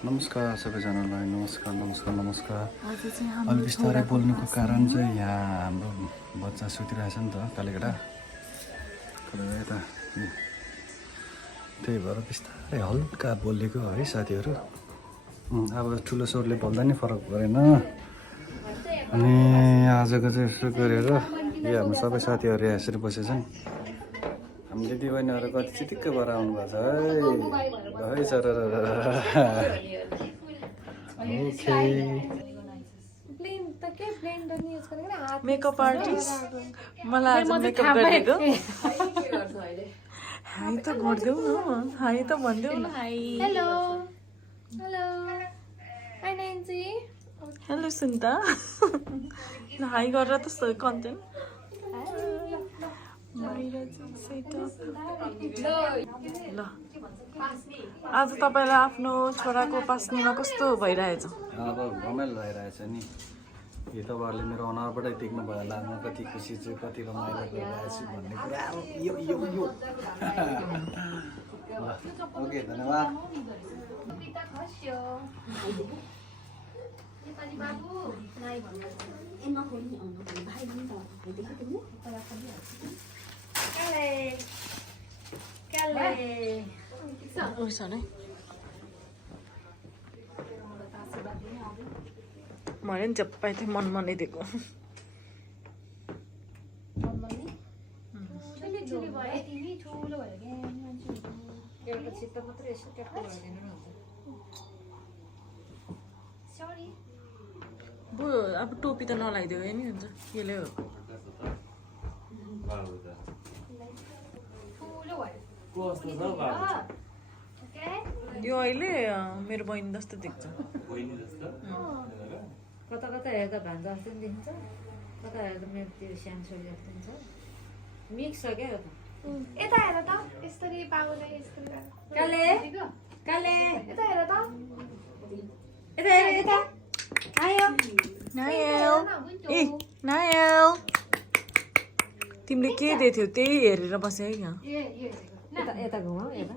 नमस्कार सबैजनालाई नमस्कार नमस्कार नमस्कार अलि बिस्तारै बोल्नुको कारण चाहिँ यहाँ हाम्रो बच्चा सुतिरहेछ नि त कालीगडा यता त्यही भएर बिस्तारै हल्का बोलेको है साथीहरू। अब ठुलो स्वरले बोल्दा नि फरक परेन। अनि आजको चाहिँ यसो गरेर यो हाम्रो सबै साथीहरू यसरी बसेछन्। हाम्रो दिदीबहिनीहरू कति चिटिक्क भएर आउनुभएको छ है सर। मेकअप आर्टिस्ट मलाई आज मेकअप गरेको हाई त गरिदेऊ न हाई त भनिदेऊ न hello hello hi Nancy hello सुन्ता हाई गरेर त कन्टेन्ट ल आज तपाईँलाई आफ्नो छोराको पास्नीमा कस्तो भइरहेछ? अब रमाइलो भइरहेछ नि। यो तपाईँहरूले मेरो अनुहारबाटै देख्नु भयो होला म कति खुसी छु कति रमाइलो गरिरहेको छु भन्ने कुरा अब यो ओके धन्यवाद। मैले नि चप्पाइ थिएँ मनमनै दिएको अब टोपी त नलाइदियो नि हुन्छ यसले हो। यो अहिले मेरो बहिनी जस्तो देख्छ। कता कता हेर्दा भान्जा जस्तो पनि देखिन्छ कता हेर्दा मेरो त्यो सानो छोरी जस्तो हुन्छ मिक्स छ क्या यता हेर त यसरी पाउले यसरी काले काले यता हेर त यता हेर यता आयो नायल ए नायल तिमीले के दिएको थियौ त्यही हेरेर बस्यो है यहाँ। यता यता घुमाऊ यता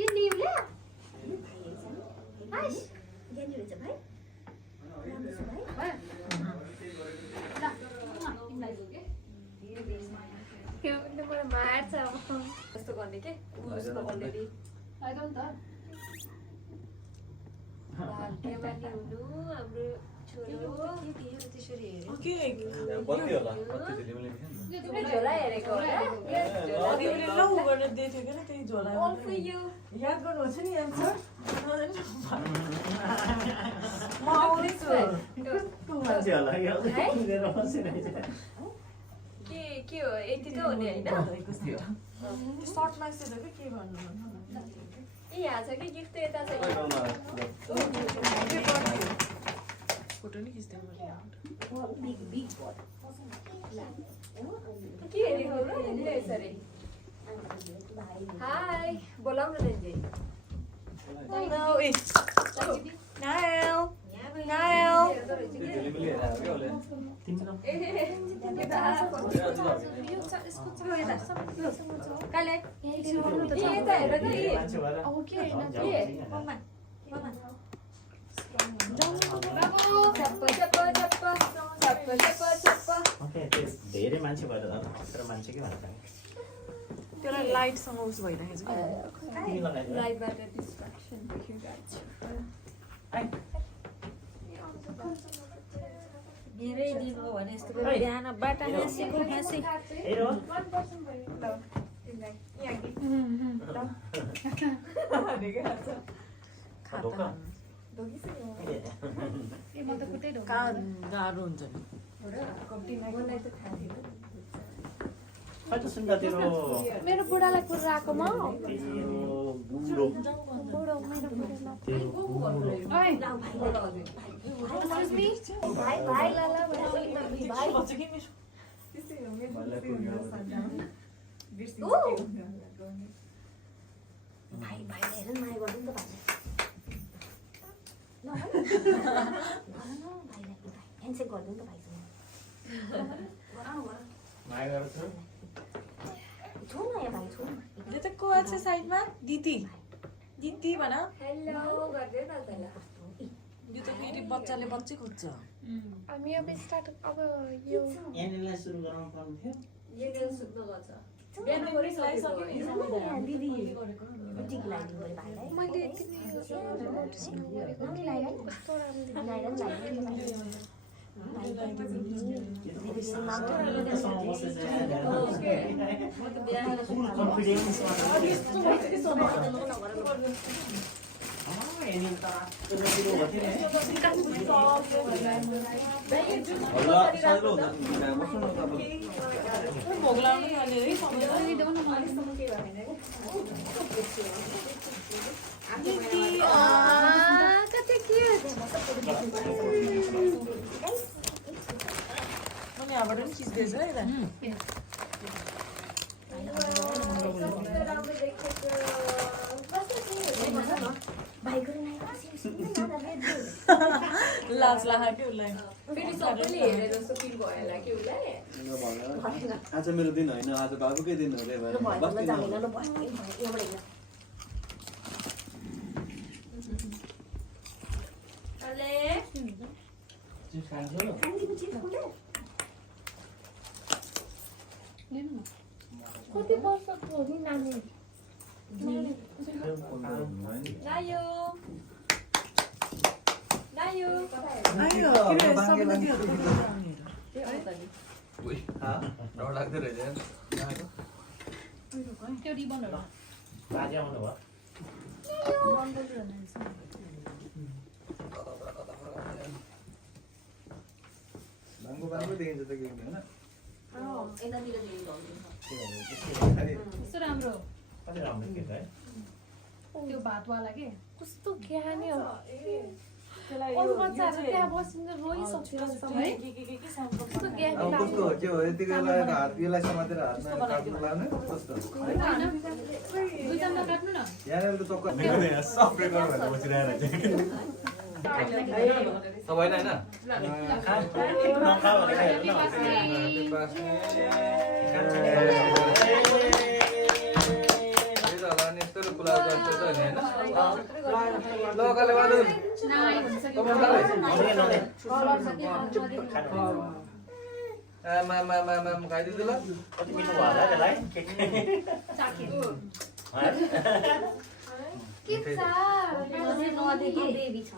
यो निउले मार्छ कस्तो गर्ने के उस्तो अलरेडी आइगयो नि त हुनु हाम्रो छोरो त्यसरी हेऱ्यो तिमीले झोला हेरेको होला तिमीले लौ गरेर दिएको थियो क्या त्यही झोला याद गर्नुहोस् नि एन्सर म आउँदैछु के हो यति त हो नि होइन सर्ट म्यासेज हो कि के भन्नु ए यहाँ छ कि गिफ्ट त यता छ फोटो नि खिच्दै के हेरेको यसरी हाई बोलाउन दिन्छ नायल नायल काले यता हेर त अब के होइन धेरै मान्छे भएर अत्र मान्छे के भन्छ त्यसलाई लाइटसँग उस भइरहेको छ लाइटबाट डिस्ट्र्याक्सन मेरै दिनु भने यस्तो बिहानबाट हाँसेको हाँसे गाह्रो हुन्छ नि मेरो बुढालाई कुरा आएको म बुढो बुढो मेरो बुढालाई भाइ भाइ लाला भाइ भाइ हेर माया गर्नु त भाइले ह्यान्डसेक गरिदिनु त भाइसँग माया गर्छ छौ न यहाँ भाइ छौ न यो त को छ साइडमा दिदी दिदी भन हेलो गर्दै न त ल यो त फेरि बच्चाले बच्चै खोज्छ हामी अब स्टार्ट अब यो यहाँनिर सुरु गराउनु पर्ने थियो यो दिन सुत्नु गर्छ बिहान गरिसकेको मैले यति नै नोटिस नगरेको कस्तो भोग लाउनु थाल्यो है सबैलाई कति क्युट मैले यहाँबाट पनि खिच्दैछु है त लाज लाग्यो कि उसलाई फेरि सबैले हेरेर जस्तो फिल भयो होला कि उसलाई आज मेरो दिन होइन आज बाबुकै दिन हो रे कति वर्षको हो नि नानी लायो लायो आयो सबैलाई दियो डर लाग्दो रहेछ त्यो रिबनहरु बाजे आउनुभयो बाबु देखिन्छ त के होइन यतातिर दिनु कस्तो राम्रो कति राम्रो के त है त्यो भातवाला के कस्तो ज्ञानी हो त्यसलाई अरू बच्चाहरू त्यहाँ बसेर रोइसक्छ है के साम्पल कस्तो ज्ञानी अब कस्तो हो त्यो यतिकै हात यसलाई समातेर हातमा काट्नु लाग्ने कस्तो दुईजना काट्नु न यहाँनिर त चक्कर सबै गरेर बसिरहेको सब होइन होइन नखा भनेर खाइदिँदै ल कति मिठो भयो होला त्यसलाई के छ बेबी छ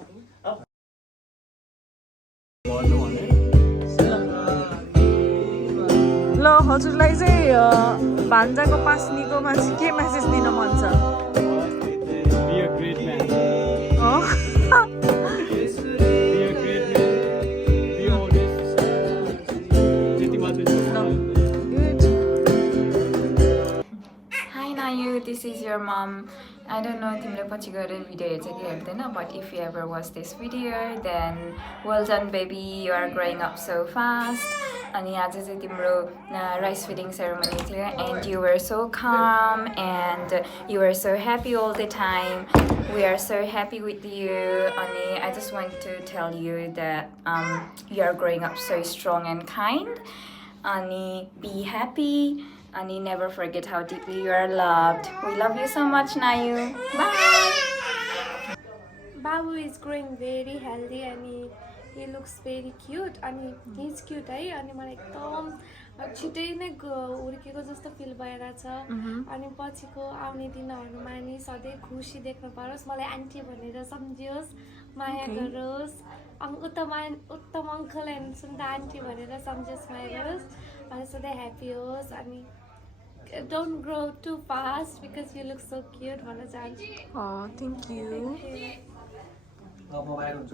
ल हजुरलाई चाहिँ भान्जाको पास्नीको मान्छे के मेसेज दिन मन छ Hi Nayu, this is your mom. I don't know तिमीले पछि गएर भिडियो हेर्छ कि हेर्दैन, but if you ever watch this video, then well done baby, you are growing up so fast. अनि आज चाहिँ तिम्रो rice feeding ceremony थियो and you were so calm and you were so happy all the time. We are so happy with you. अनि I just want to tell you that you are growing up so strong and kind. अनि be happy. And never forget how deeply you are loved. We love you so much, Nayu. Bye. Babu is growing very healthy and he looks very cute and he's cute है अनि मलाई एकदम छिटै नै हुर्केको जस्तो feel भइरहेछ अनि पछिको आउने दिनहरूमा नि सधैँ खुसी देख्न पारोस् मलाई आन्टी भनेर सम्झियोस् माया गरोस् उत्तम अङ्कल एन्ड सुन्दा आन्टी भनेर सम्झियोस् माया गरोस् अनि सधैँ ह्याप्पी होस् अनि don't grow too fast because you look so cute भन्न चाहन्छु थ्याङ्क यू अब बाहिर हुन्छ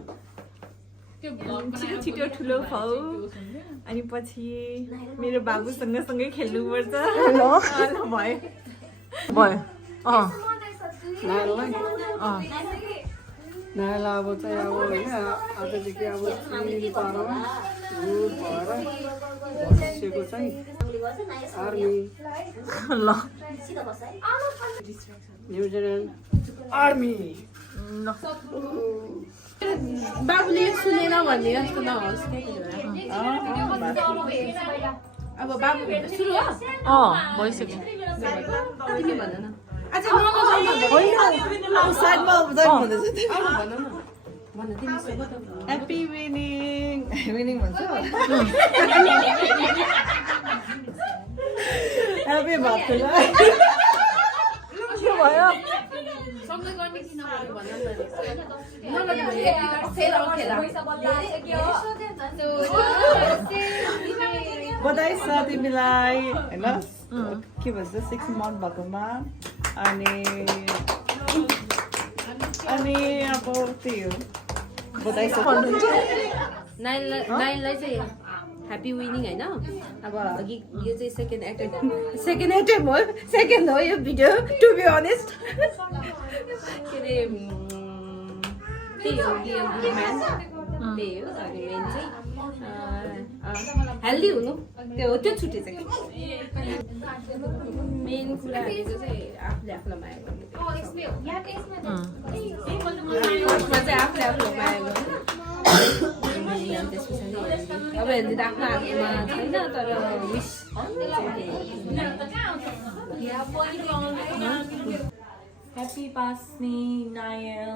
छिटो छिटो ठुलो भाउ अनि पछि मेरो बाबुसँग सँगै खेल्नुपर्छ ल भयो भयो नानीलाई अब चाहिँ अब होइन आजदेखि अब चिनी पारो दुध भएर बसेको चाहिँ आर्मी ल न्युजिल्यान्ड आर्मी बाबुले सुनेन भन्ने जस्तो नहोस् अब बाबु सुरु हो भइसक्यो तिमी भन न साइडमा उदाइ भन्दैछ ह्याप्पी विनिङ विनिङ भन्छ ह्याप्पी भातुलाई के भयो बधाई छ तिमीलाई होइन के भन्छ 6 मन्थ भएकोमा अनि अब त्यही हो बधाई छ भन्नुहुन्छ नाइनलाई चाहिँ ह्याप्पी विनिङ होइन अब अघि यो चाहिँ सेकेन्ड एटेम्प हो सेकेन्ड हो यो भिडियो टु बी अनेस्ट के अरे त्यही हो गुड म्यान त्यही हो अनि मेन चाहिँ हेल्दी हुनु त्यो छुट्टी चाहिँ मेन कुरा भनेको चाहिँ आफूले आफूलाई माया गर्नु फर्स्टमा चाहिँ आफूले आफूलाई माया गर्नु त्यस पछाडि अब हेल्दी त आफ्नो हातमा छैन तर विस ह्याप्पी पास्ने नायल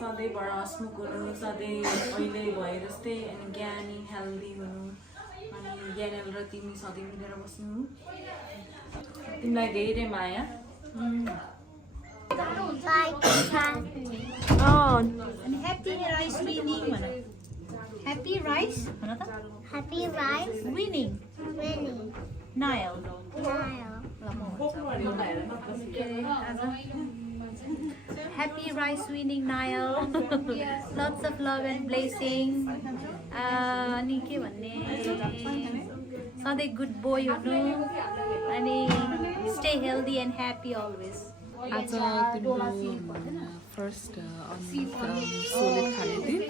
सधैँबाट हस्मुख हुनु सधैँ अहिले भए जस्तै अनि ज्ञानी हेल्दी हुनु अनि ज्ञानेल र तिमी सधैँ मिलेर बस्नु तिमीलाई धेरै माया Happy rice winning. Happy rice? Happy rice winning. Nile. Happy rice winning Nile. Lots of love and blessing. अनि के भन्ने सधैँ good boy हुनु अनि stay healthy and happy always. आज तिम्रो फर्स्ट सोले खाने दिन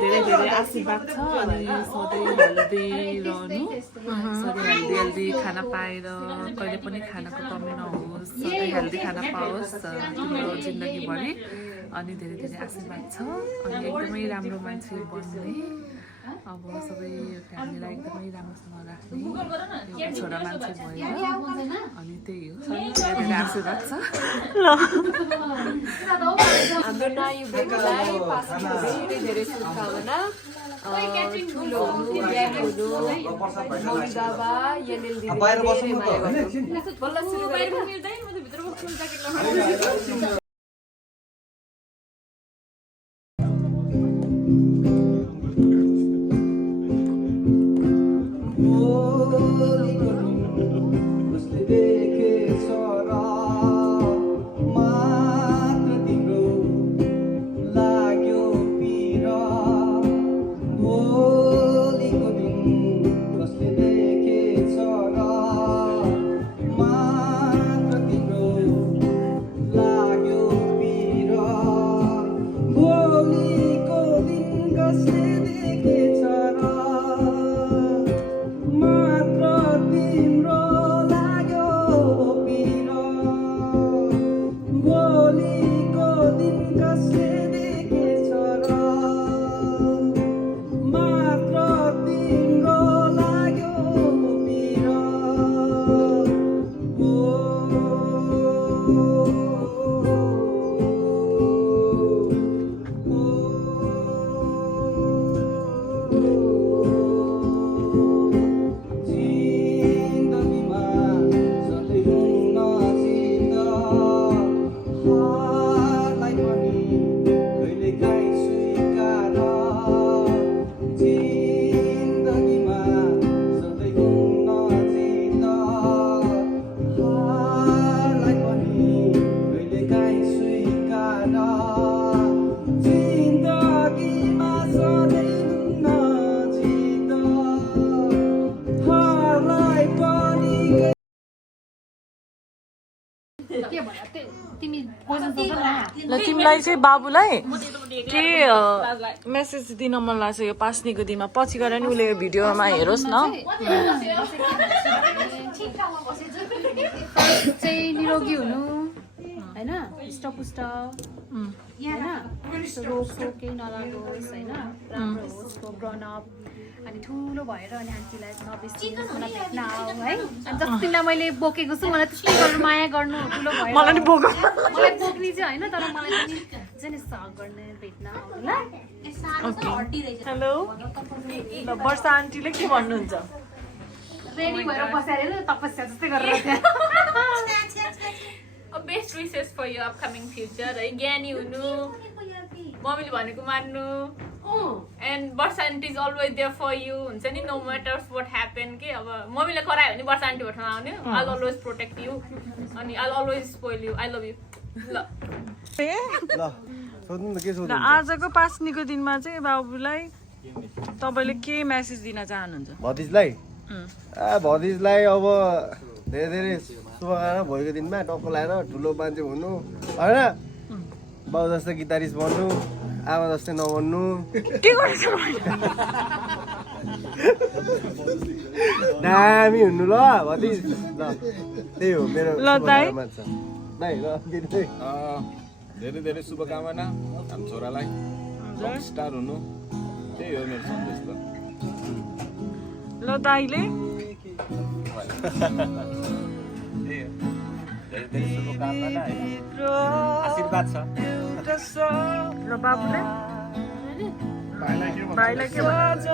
धेरै धेरै आशीर्वाद छ अनि सधैँ हेल्दी रहनु सधैँ हेल्दी खाना पाएर कहिले पनि खानाको कमी नहोस् सधैँ हेल्दी खाना पाओस् तिम्रो जिन्दगीभरि अनि धेरै धेरै आशीर्वाद छ अनि एकदमै राम्रो मान्छे बन्ने अब सबै फ्यामिलीलाई एकदमै राम्रोसँग राख्ने एउटा छोरा मान्छे भएर अनि त्यही हो धेरै धेरै आशीर्वाद छ हाम्रो नयाँ बेबीलाई पास्टको धेरै धेरै शुभकामना ठुलो हुनु ज्ञानी हुनु मम्मी बाबा यनेल दिदी धेरै माया गर्नु बल्ल सुरु गरेको ल तिमीलाई चाहिँ बाबुलाई के मेसेज दिन मन लाग्छ यो पास्नेको दिनमा पछि गएर नि उसले भिडियोमा हेरोस् न चाहिँ निरोगी हुनु हैन हृष्टपुष्ट हैन रोग सोग केही नलागोस् हैन राम्रो होस् ग्रोन अप अनि ठुलो भएर अनि आन्टीलाई नबिर्सिनुहोस् मलाई भेट्न आऊ है अनि जस्तो तिमीलाई मैले बोकेको छु मलाई त्यस्तै गर्नु माया गर्नु ठुलो भयो मलाई बोक्ने चाहिँ होइन तर मलाई पनि चाहिँ सहयोग गर्ने भेट्न आऊ ल हेलो ल वर्षा आन्टीले के भन्नुहुन्छ रेडी भएर बसेर तपस्या जस्तै गरेर best wishes for your upcoming future है ज्ञानी हुनु मम्मीले भनेको मान्नु and Varsha aunty is always there for you हुन्छ नि नो म्याटर्स वाट ह्यापन के अब मम्मीले करायो भने वर्षा आन्टी भट्टमा आउने आई अलवेज प्रोटेक्ट यु अनि I always spoil you I love you ल आजको पास्नीको दिनमा चाहिँ बाबुलाई तपाईँले के मेसेज दिन चाहनुहुन्छ भतिजलाई भतिजलाई अब धेरै धेरै शुभकामना भएको दिनमा टक्क लगाएर ठुलो मान्छे हुनु होइन बाउ जस्तो गिटारिस्ट बन्नु आमा जस्तै नबन्नु के गर्छ दामी हुनु ल भतिज ल त्यही हो मेरो ल दाइ दाइ ल धेरै धेरै शुभकामना हाम्रो छोरालाई स्टार हुनु त्यही हो मेरो सन्देश त ल दाइले धेरै धेरै शुभकामना आशीर्वाद छ र बाबुले भाइलाई के भन्नुहुन्छ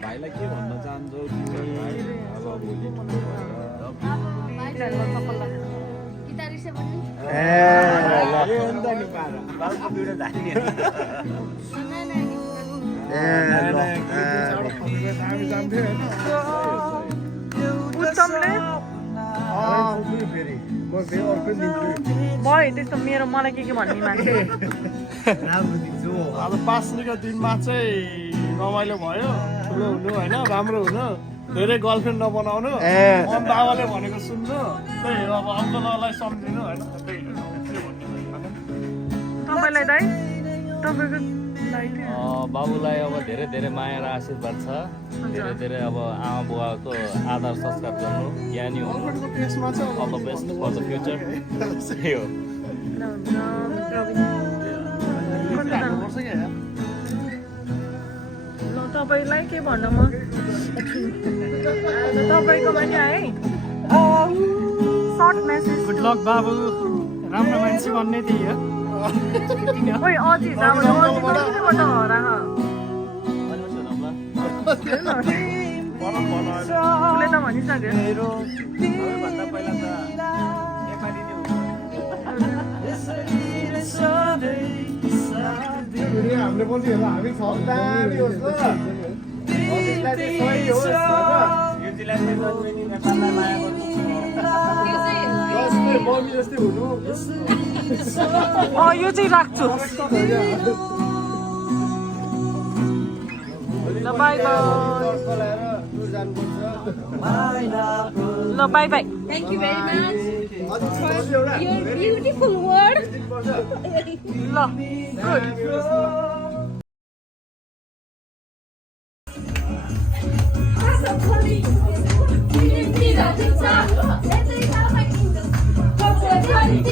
भाइलाई के भन्न चाहन्छौ अब भोलि भयो त्यस्तो मेरो मलाई के भन्ने मान्छे अब पास्नीको दिनमा चाहिँ रमाइलो भयो ठुलो हुनु होइन राम्रो हुनु धेरै गर्लफ्रेन्ड नबनाउनु बाबाले भनेको सुन्नु त्यही हो अब अङ्कललाई सम्झिनु होइन तपाईँलाई दाइ तपाईँको बाबुलाई अब धेरै धेरै माया र आशीर्वाद छ धेरै धेरै अब आमा बुवाको आदर संस्कार गर्नु ज्ञानी हुनु all the best for the future त्यही हो तपाईँलाई के भन्नु म तपाईँको पनि है सर्ट मेसेज गुड लक बाबु राम्रो मान्छे भन्ने त्यही हो ओइ अझै अब कतिबाट हरा उसले त भनिसक्यो हामीले पनि हामी दामी होस् ल मम्मी जस्तै हुनु यो चाहिँ राख्छु ल बाई बाई ल by by Thank you very much for your beautiful word. ल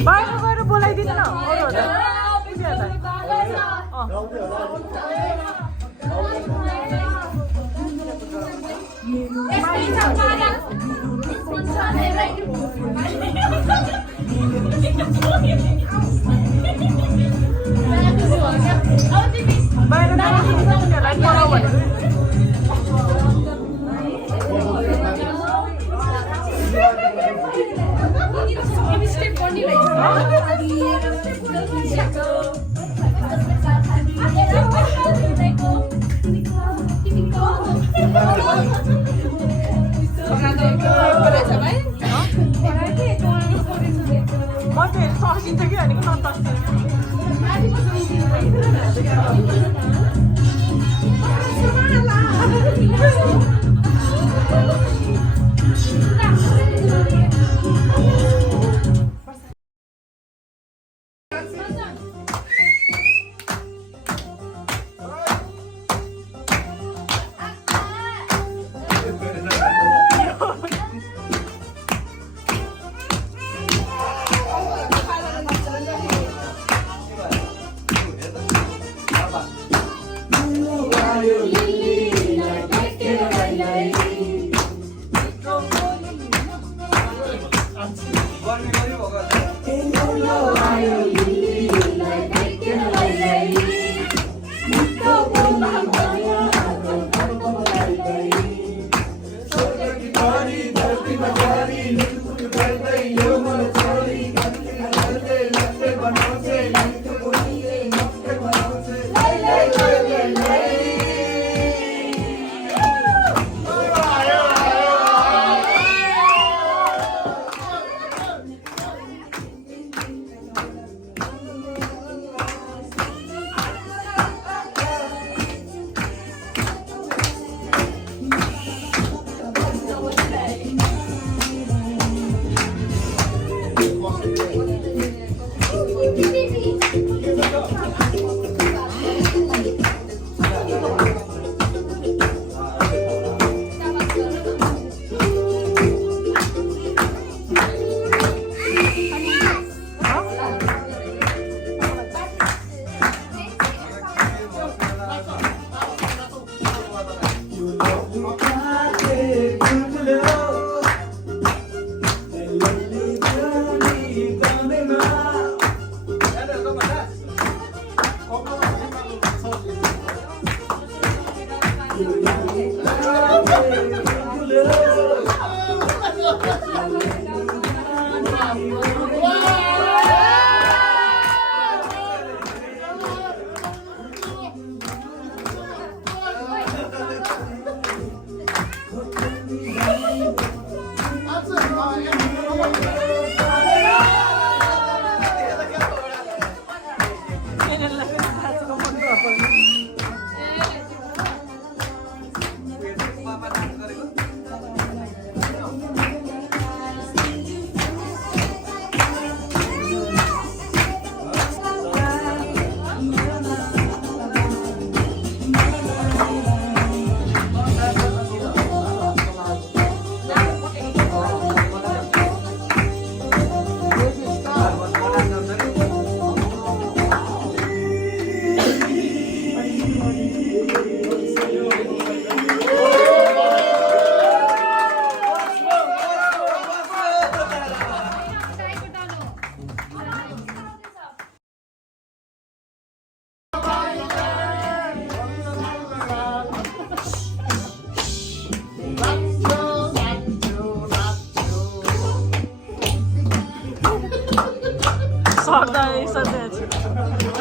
बाहिर गएर बोलाइदिनु न म चाहिँ सकिन्छ कि भनेको नतस्किनु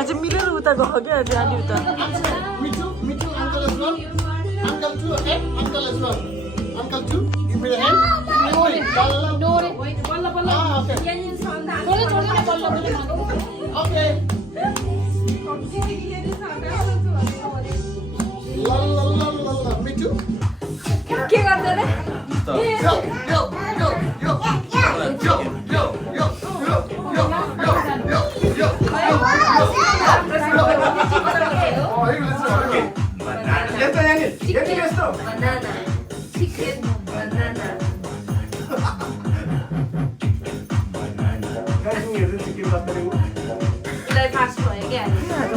अझै मिलेर उता गयो क्या अझै अलि उता Mitu, uncle as well. Uncle too, okay? Uncle as well. Uncle too. Give me the hand. No, Ah, okay. Okay. Me too. के गर्दैन Yo, yo, yo, yo, yo, yo, yo, yo, yo, yo, yo, yo,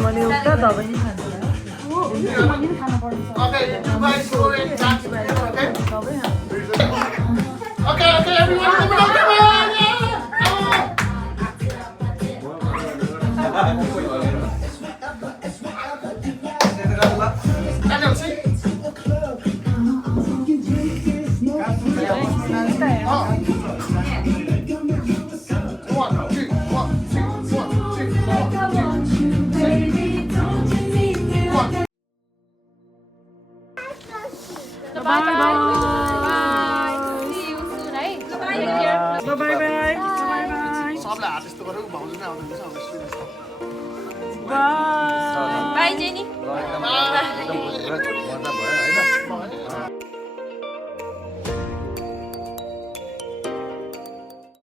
मैले उता दबाई खान्छ Okay, you guys go and dance together, okay? Okay, everyone, come on, come on! Daniel, see? सबलाई हात यस्तो गरेको भाउजू नै आउँदैछ बाई जेनी मजा भयो होइन